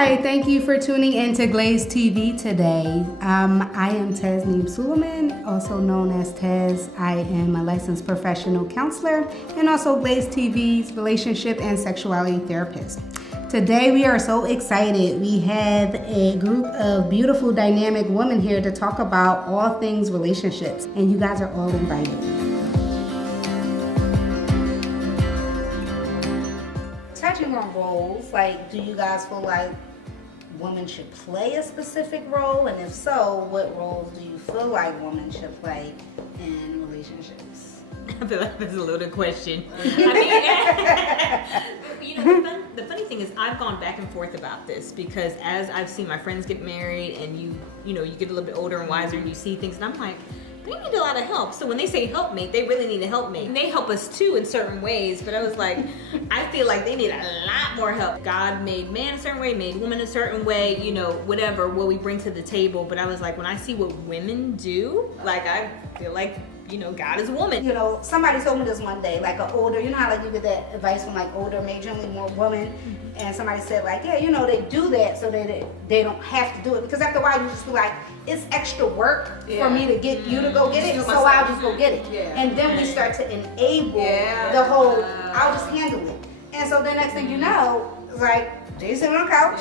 Hi, thank you for tuning in to Glaze TV today. I am Taz Suleiman, also known as Taz. I am a licensed professional counselor and also Glaze TV's relationship and sexuality therapist. Today we are so excited. We have a group of beautiful, dynamic women here to talk about all things relationships, and you guys are all invited. Touching on roles, like, do you guys feel like women should play a specific role? And if so, what roles do you feel like women should play in relationships? I feel like that's a loaded question. I mean, the funny thing is I've gone back and forth about this because as I've seen my friends get married and you get a little bit older and wiser and you see things, and I'm like, they need a lot of help. So when they say helpmate, they really need a helpmate. And they help us too in certain ways, but I was like, I feel like they need a lot more help. God made man a certain way, made woman a certain way, whatever, what we bring to the table. But I was like, when I see what women do, like, I feel like, God is a woman. Somebody told me this one day, like an older, how like you get that advice from like older, majorly more women, and somebody said like, yeah, they do that so that they don't have to do it, because after a while you just feel like it's extra work for me to get you to go get it, so I'll just go get it. And then we start to enable the whole, I'll just handle it. And so the next thing you know, it's like, they sitting on the couch,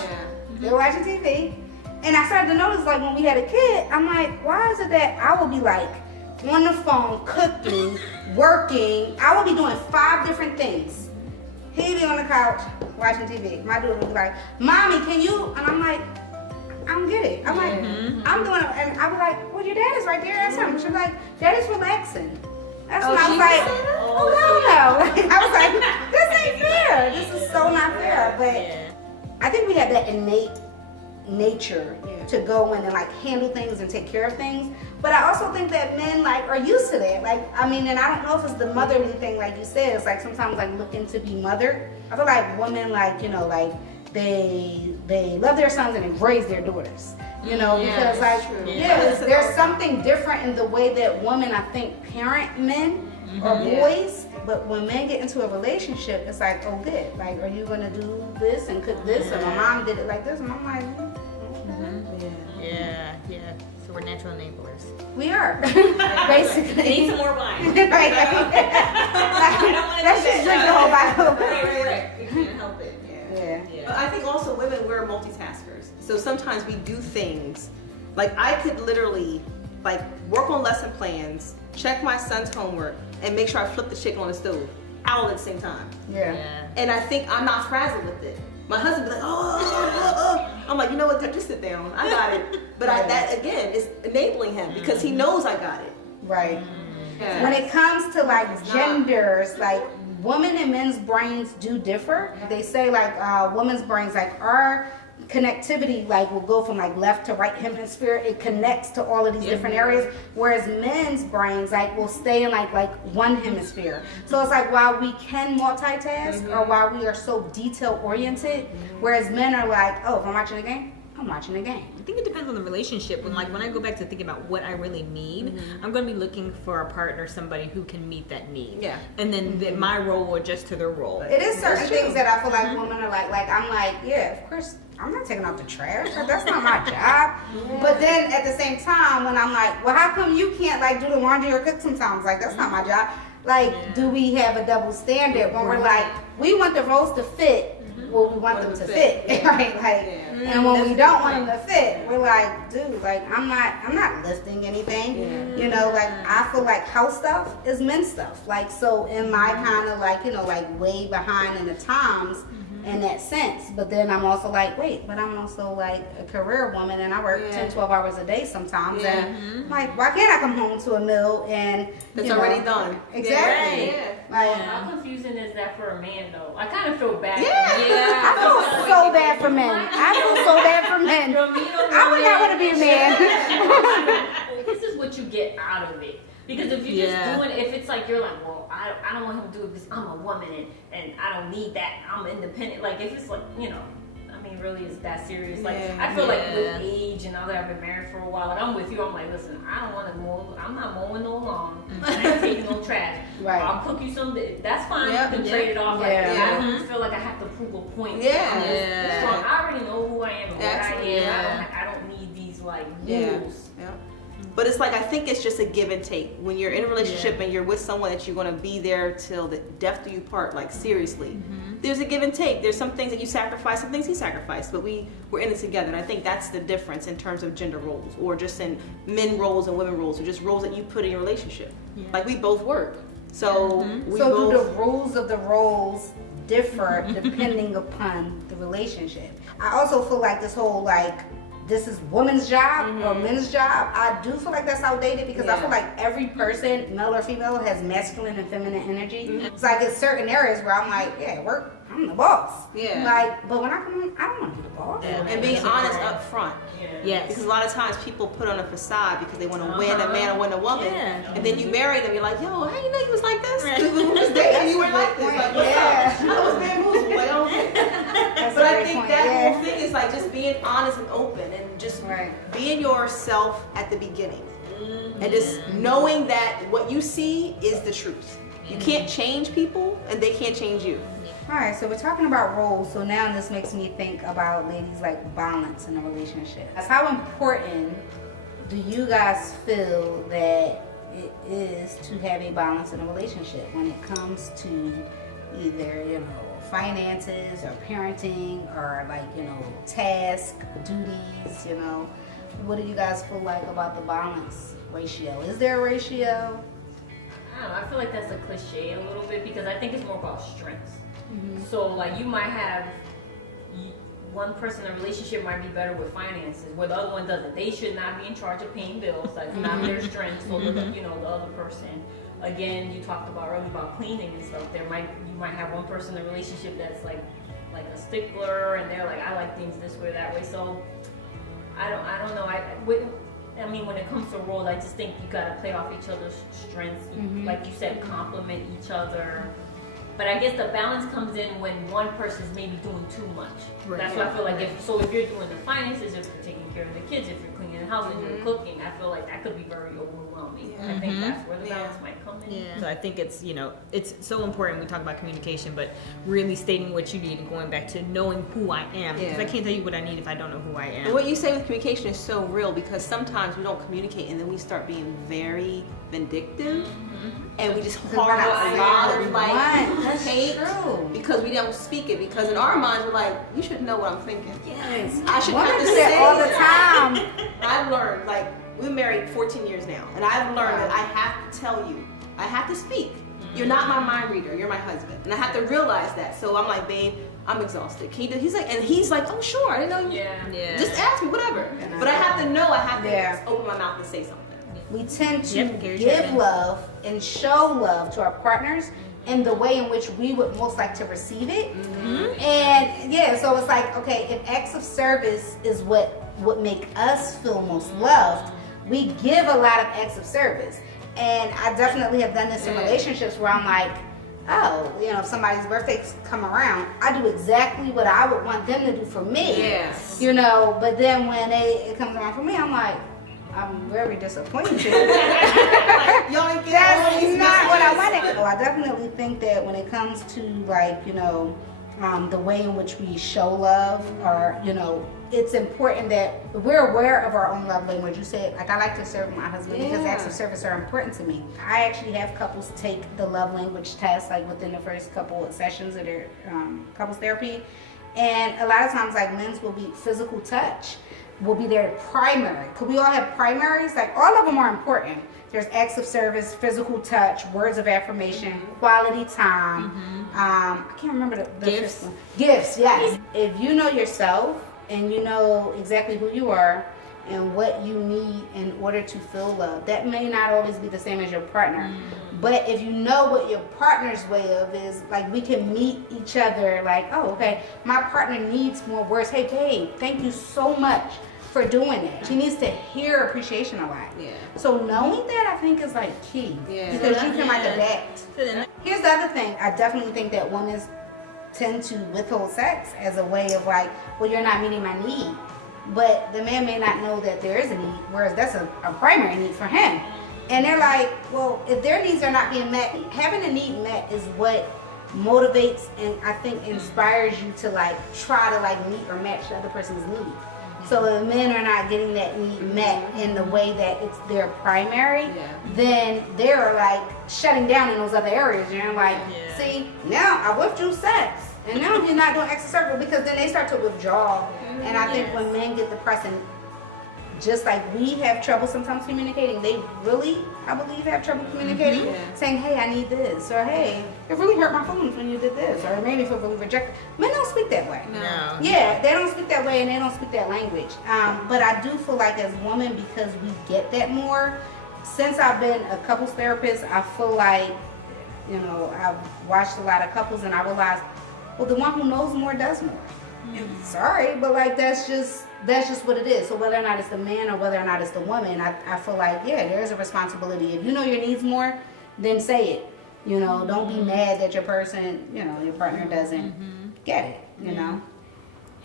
they're watching TV, and I started to notice, like, when we had a kid, I'm like, why is it that I will be like on the phone, cooking, working, I will be doing 5 different things. He'd be on the couch watching TV. My dude would be like, Mommy, can you? And I'm like, I don't get it. I'm like, I'm doing it. And I was like, well, your dad is right there. That's him. She's like, Daddy's relaxing. That's when I was like, no. I was like, this ain't fair. This is so not fair. But I think we have that innate nature to go in and like handle things and take care of things. But I also think that men like are used to that. Like, I mean, and I don't know if it's the motherly thing, like you said. It's like sometimes like looking to be mothered. I feel like women like, like they love their sons and they raise their daughters. Because like there's something different in the way that women, I think, parent men or boys. But when men get into a relationship, it's like, oh good, like, are you gonna do this and cook this? And my mom did it like this, and I'm like, yeah. So we're natural enablers. We are, basically. Need some more wine. Right. Let's just drink the whole bottle. Right. We can't help it. Yeah. But I think also women, we're multitaskers. So sometimes we do things, like I could literally like work on lesson plans, check my son's homework, and make sure I flip the chicken on the stove all at the same time. Yeah. And I think I'm not frazzled with it. My husband be like, oh. I'm like, you know what, just sit down. I got it. But that again is enabling him because he knows I got it. Right. Yeah. When it comes to like genders, like women and men's brains do differ. They say like women's brains, like our connectivity like will go from like left to right hemisphere. It connects to all of these different areas, whereas men's brains like will stay in like one hemisphere. So it's like while we can multitask or while we are so detail oriented, whereas men are like, oh, if I'm watching a game, I'm watching a game. I think it depends on the relationship. When I go back to thinking about what I really need, I'm going to be looking for a partner, somebody who can meet that need. Yeah. And then my role will adjust to their role. It is certain things that I feel like women are like I'm like, yeah, of course, I'm not taking out the trash. That's not my job. But then at the same time, when I'm like, well, how come you can't like do the laundry or cook sometimes? Like, that's not my job. Like, do we have a double standard when we're like, we want the roles to fit? Well, we want them to fit, right? Like, and when we don't want them to fit, we're like, dude, like I'm not lifting anything. Like I feel like house stuff is men's stuff. Like, so am I kind of like, like way behind in the times in that sense. But then I'm also like, wait, but I'm also like a career woman and I work 10, 12 hours a day sometimes. And like, why can't I come home to a meal and it's already done? Exactly. Like, how confusing is that for a man though? I kind of feel bad. I feel so bad for men. I feel so bad for men. I would not want to be a man. This is what you get out of it. Because if you're just doing it, if it's like you're like, well, I don't want him to do it because I'm a woman and I don't need that. I'm independent. Like if it's like, I mean, really, is that serious? Like, I feel like with age and all that, I've been married for a while. Like, I'm with you. I'm like, listen, I don't want to mow. I'm not mowing no lawn. I ain't taking no trash. Right. I'll cook you something. That's fine. You can trade it off. Like, I don't feel like I have to prove a point. Yeah. So I already know who I rules. Yeah. But it's like, I think it's just a give and take. When you're in a relationship and you're with someone that you're going to be there till the death do you part, like seriously, there's a give and take. There's some things that you sacrifice, some things he sacrificed, but we're in it together. And I think that's the difference in terms of gender roles, or just in men roles and women roles, or just roles that you put in your relationship. Like we both work. So do the rules of the roles differ depending upon the relationship? I also feel like this whole like, this is woman's job or men's job, I do feel like that's outdated, because I feel like every person, male or female, has masculine and feminine energy. It's like in certain areas where I'm like, yeah, work, I'm the boss. Yeah. Like, but when I come home, I don't want to be the boss. And being honest up front. Yes. Because a lot of times people put on a facade because they want to win a man or win a woman. And then you marry them, you're like, yo, I didn't know you was like this. Who's dating you were like this. Like, I was bamboozled. Like, okay. But I think that whole thing is like just being honest and open, and just being yourself at the beginning. And just knowing that what you see is the truth. You can't change people, and they can't change you. All right, so we're talking about roles. So now this makes me think about, ladies, like balance in a relationship. How important do you guys feel that it is to have a balance in a relationship when it comes to either, you know, finances or parenting, or like, you know, task, duties, you know? What do you guys feel like about the balance ratio? Is there a ratio? I don't know, I feel like that's a cliche a little bit, because I think it's more about strengths. So like you might have one person in a relationship might be better with finances, where the other one doesn't. They should not be in charge of paying bills. That's not their strength. So the, you know, the other person. Again, you talked about earlier about cleaning and stuff. You might have one person in a relationship that's like a stickler, and they're like, I like things this way or that way. So I don't know. I mean, when it comes to roles, I just think you gotta play off each other's strengths. Like you said, complement each other. But I guess the balance comes in when one person's maybe doing too much. That's why I feel like if you're doing the finances, if you're taking care of the kids, if you're cleaning the house, and you're cooking, I feel like that could be very overwhelming. I think that's where the balance might come in. So I think it's, you know, it's so important. We talk about communication, but really stating what you need and going back to knowing who I am. Because I can't tell you what I need if I don't know who I am. And what you say with communication is so real, because sometimes we don't communicate, and then we start being very vindictive, and we just harbor a lot of like hate because we don't speak it. Because in our minds, we're like, you should know what I'm thinking. Yes. I should have to say say all the time. I've learned, like, we're married 14 years now, and I've learned that I have to tell you, I have to speak. You're not my mind reader, you're my husband. And I have to realize that. So I'm like, babe, I'm exhausted. Can you do? He's like, oh sure, I didn't know you. Yeah. Just ask me, whatever. But I have to know, I have to open my mouth and say something. We tend to give love and show love to our partners in the way in which we would most like to receive it. And so it's like, okay, if acts of service is what would make us feel most loved, we give a lot of acts of service. And I definitely have done this in relationships where I'm like, oh, you know, if somebody's birthday's come around, I do exactly what I would want them to do for me. Yes. You know, but then when it comes around for me, I'm like, I'm very disappointed. That's not what I wanted. So I definitely think that when it comes to, like, you know, the way in which we show love, or, you know, it's important that we're aware of our own love language. You said, like, I like to serve my husband because acts of service are important to me. I actually have couples take the love language test, like, within the first couple of sessions of their couples therapy. And a lot of times, like, men's will be physical touch will be their primary. Could we all have primaries? Like, all of them are important. There's acts of service, physical touch, words of affirmation, quality time. I can't remember the gifts. Gifts, yes. If you know yourself and you know exactly who you are and what you need in order to feel love, that may not always be the same as your partner. But if you know what your partner's way of is, like, we can meet each other like, oh, okay, my partner needs more words. Hey, babe, thank you so much for doing it. She needs to hear appreciation a lot. So knowing that, I think, is like key. Because you can like adapt. Here's the other thing. I definitely think that women tend to withhold sex as a way of like, well, you're not meeting my need. But the man may not know that there is a need, whereas that's a primary need for him. And they're like, well, if their needs are not being met, having a need met is what motivates and I think inspires you to like try to like meet or match the other person's need. So if men are not getting that need met in the way that it's their primary, then they're like shutting down in those other areas. You're like, see, now I withdrew sex, and now you're not doing extra circle, because then they start to withdraw. And I think when men get depressed, and just like we have trouble sometimes communicating, they really, I believe, have trouble communicating, saying, hey, I need this, or hey, it really hurt my feelings when you did this, or it made me feel really rejected. Men don't speak that way. No. Yeah, they don't speak that way, and they don't speak that language. But I do feel like as women, because we get that more, since I've been a couples therapist, I feel like, you know, I've watched a lot of couples, and I realized, well, the one who knows more does more. Sorry, but like that's just what it is. So whether or not it's the man or whether or not it's the woman, I feel like, yeah, there's a responsibility. If you know your needs more, then say it. You know, don't be mad that your person, you know, your partner doesn't get it, you know.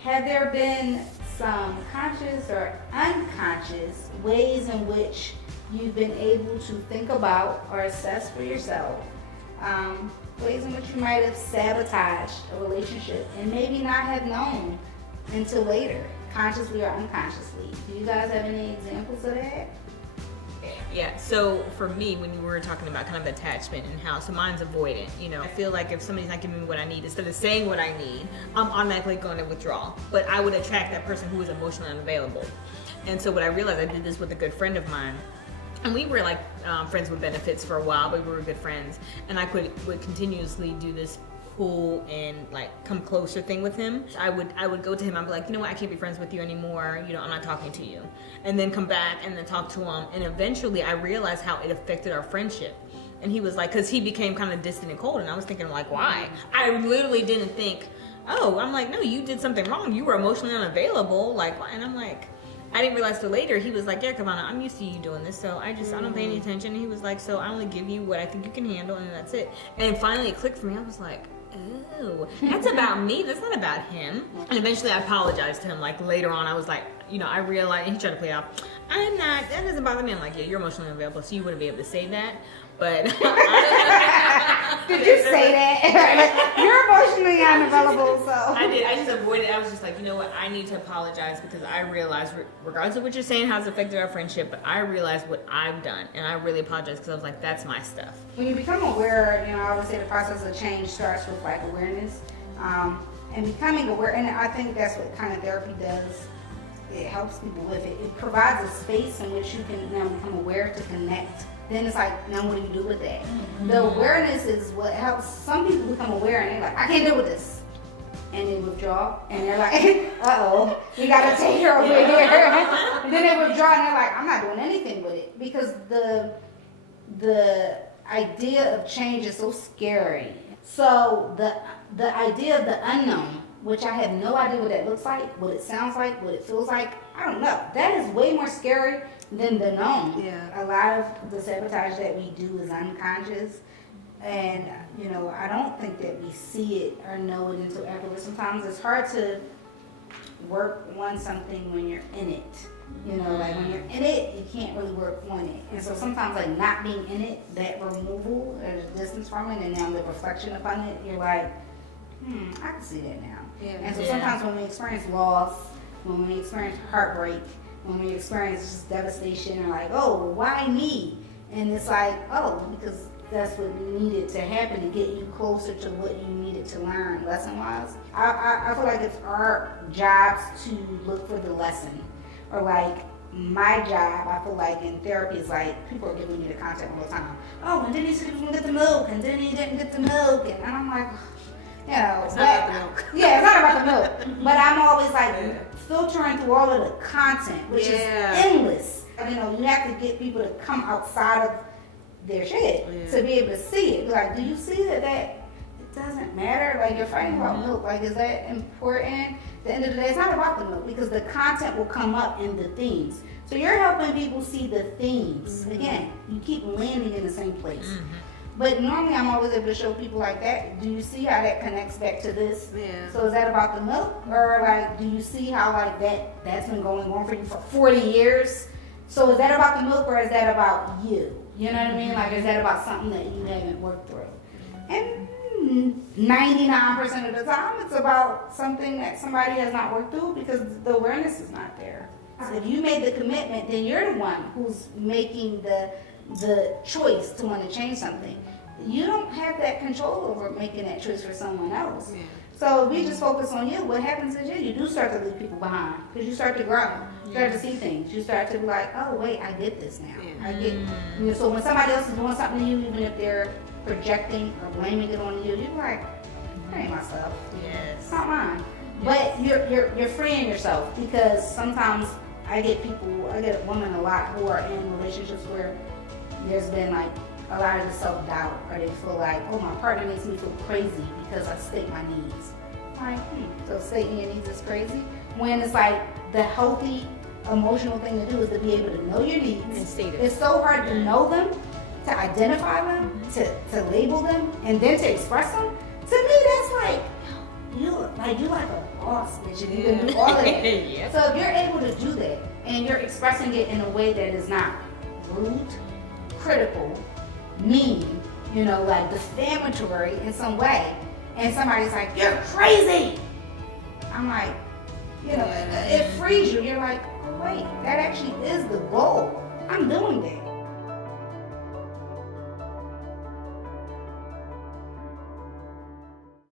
Have there been some conscious or unconscious ways in which you've been able to think about or assess for yourself ways in which you might have sabotaged a relationship and maybe not have known until later, consciously or unconsciously? Do you guys have any examples of that? Yeah, so for me, when you were talking about kind of attachment and how, so mine's avoidant, you know, I feel like if somebody's not giving me what I need, instead of saying what I need, I'm automatically going to withdraw. But I would attract that person who is emotionally unavailable. And so what I realized, I did this with a good friend of mine, and we were like friends with benefits for a while, but we were good friends. And I would continuously do this pull and like come closer thing with him. I would go to him, I'd be like, you know what, I can't be friends with you anymore, you know, I'm not talking to you. And then come back and then talk to him. And eventually I realized how it affected our friendship. And he was like, because he became kind of distant and cold. And I was thinking like, why? I literally didn't think, oh, I'm like, no, you did something wrong. You were emotionally unavailable. Like, why? And I'm like, I didn't realize till later. He was like, yeah, Kavana, I'm used to you doing this, so I don't pay any attention. And he was like, so I only give you what I think you can handle, and that's it. And finally it clicked for me. I was like, oh, that's about me. That's not about him. And eventually I apologized to him. Like later on, I was like, you know, I realized, and he tried to play it off. That doesn't bother me. I'm like, yeah, you're emotionally unavailable, so you wouldn't be able to say that. But did you say that? You're emotionally unavailable, so I did. I just avoided. I was just like, you know what? I need to apologize because I realized, regardless of what you're saying, how it's affected our friendship, but I realized what I've done, and I really apologize because I was like, that's my stuff. When you become aware, you know, I would say the process of change starts with like awareness, and becoming aware. And I think that's what kind of therapy does. It helps people with it. It provides a space in which you can now become aware to connect. Then it's like, now what do you do with that? The awareness is what helps. Some people become aware and they're like, I can't deal with this. And they withdraw and they're like, uh-oh, we gotta take her over here. And then they withdraw and they're like, I'm not doing anything with it. Because the idea of change is so scary. So the idea of the unknown, which I have no idea what that looks like, what it sounds like, what it feels like, I don't know. That is way more scary than the known. Yeah. A lot of the sabotage that we do is unconscious. And, you know, I don't think that we see it or know it until afterwards. Sometimes it's hard to work on something when you're in it. You know, like when you're in it, you can't really work on it. And so sometimes like not being in it, that removal or the distance from it and now the reflection upon it, you're like, I can see that now. Yeah. And so sometimes when we experience loss, when we experience heartbreak, when we experience just devastation, and like, oh, why me? And it's like, oh, because that's what needed to happen to get you closer to what you needed to learn lesson-wise. I feel like it's our jobs to look for the lesson. Or like my job, I feel like in therapy is like, people are giving me the content all the time. Oh, and then he said he was going to get the milk, and then he didn't get the milk. And I'm like, you know, it's not about the milk. Yeah, it's not about the milk. But I'm always like filtering through all of the content, which is endless. And, you know, you have to get people to come outside of their shit to be able to see it. Like, do you see that it doesn't matter? Like, you're fighting about milk. Like, is that important? At the end of the day, it's not about the milk because the content will come up in the themes. So you're helping people see the themes. Again, you keep landing in the same place. But normally I'm always able to show people like that. Do you see how that connects back to this? Yeah. So is that about the milk? Or like, do you see how like that's been going on for you for 40 years? So is that about the milk or is that about you? You know what I mean? Like, is that about something that you haven't worked through? And 99% of the time, it's about something that somebody has not worked through because the awareness is not there. So if you made the commitment, then you're the one who's making the choice to want to change something. You don't have that control over making that choice for someone else. Yeah. So if we just focus on you, what happens is you do start to leave people behind because you start to grow. You start to see things. You start to be like, oh wait, I get this now. Yeah. I get. You know, so when somebody else is doing something to you, even if they're projecting or blaming it on you, you're like, that ain't myself. Yes. It's not mine. But you're freeing yourself because sometimes I get women a lot who are in relationships where there's been like a lot of the self-doubt, or they feel like, oh, my partner makes me feel crazy because I state my needs. I'm like, so stating your needs is crazy? When it's like the healthy emotional thing to do is to be able to know your needs. And state it. It's so hard to know them, to identify them, to label them, and then to express them. To me, that's like, you like a boss, bitch, and you can do all of that. Yeah. So if you're able to do that, and you're expressing it in a way that is not rude, critical, mean, like defamatory in some way, and somebody's like, you're crazy, I'm like, it frees you. You're like, oh wait, that actually is the goal. I'm doing that.